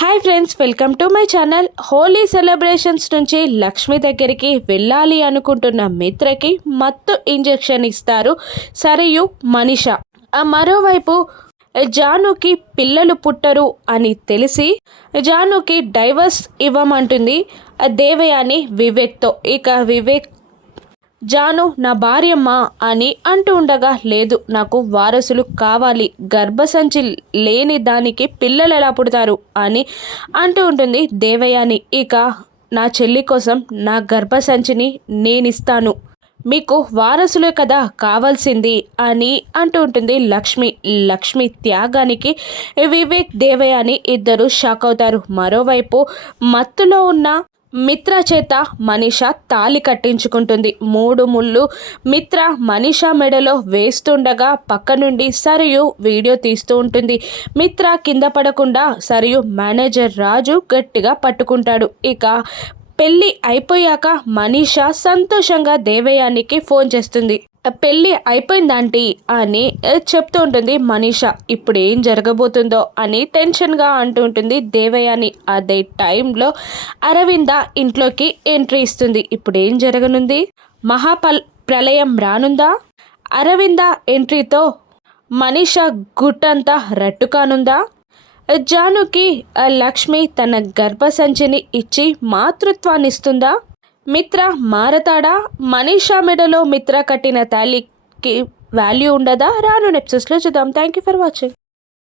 Hi friends welcome to my channel Holi celebrations నుంచి లక్ష్మి దగ్గరికి వెళ్ళాలి అనుకుంటున్న మిత్రకి మత్తు ఇంజెక్షన్ ఇస్తారు. సరియు మనిష. ఆ మరోవైపు జానుకి పిల్లలు పుట్టరు అని తెలిసి జానుకి డైవర్స్ ఇవ్వమంటుంది. దేవయాని వివేక్తో. ఇక వివేక్ జాను నా భార్యమ్మ అని అంటూ ఉండగా లేదు నాకు వారసులు కావాలి. గర్భసంచి లేని దానికి పిల్లలు ఎలా పుడతారు? అని అంటూ ఉంటుంది దేవయాని. ఇక నా చెల్లి కోసం నా గర్భసంచిని నేనిస్తాను. మీకు వారసులే కదా కావాల్సింది అని అంటూ ఉంటుంది లక్ష్మి. లక్ష్మి త్యాగానికి వివేక్ దేవయాని ఇద్దరు షాక్ అవుతారు. మరోవైపు మత్తులో ఉన్న మిత్ర చేత మనిష తాలి కట్టించుకుంటుంది. మూడు ముళ్ళు మిత్ర మనిష మెడలో వేస్తుండగా పక్క నుండి సరియు వీడియో తీస్తూ ఉంటుంది. మిత్ర కింద పడకుండా సరియు మేనేజర్ రాజు గట్టిగా పట్టుకుంటాడు. ఇక పెళ్ళి అయిపోయాక మనీష సంతోషంగా దేవయానికి ఫోన్ చేస్తుంది. పెళ్ళి అయిపోయిందంటీ అని చెప్తూ ఉంటుంది మనీష. ఇప్పుడు ఏం జరగబోతుందో అని టెన్షన్గా అంటూ ఉంటుంది దేవయాని. అదే టైంలో అరవింద ఇంట్లోకి ఎంట్రీ ఇస్తుంది. ఇప్పుడు ఏం జరగనుంది? మహాపల్ ప్రళయం రానుందా? అరవింద ఎంట్రీతో మనీష గుట్టంతా రట్టుకానుందా? జానుకి లక్ష్మి తన గర్భసంచిని ఇచ్చి మాతృత్వాన్ని ఇస్తుందా మిత్ర మారతాడా? మనీషా మెడలో మిత్ర కట్టిన తాలికి వాల్యూ ఉండదా? రాను నెప్సెస్లో చూద్దాం. Thank you for watching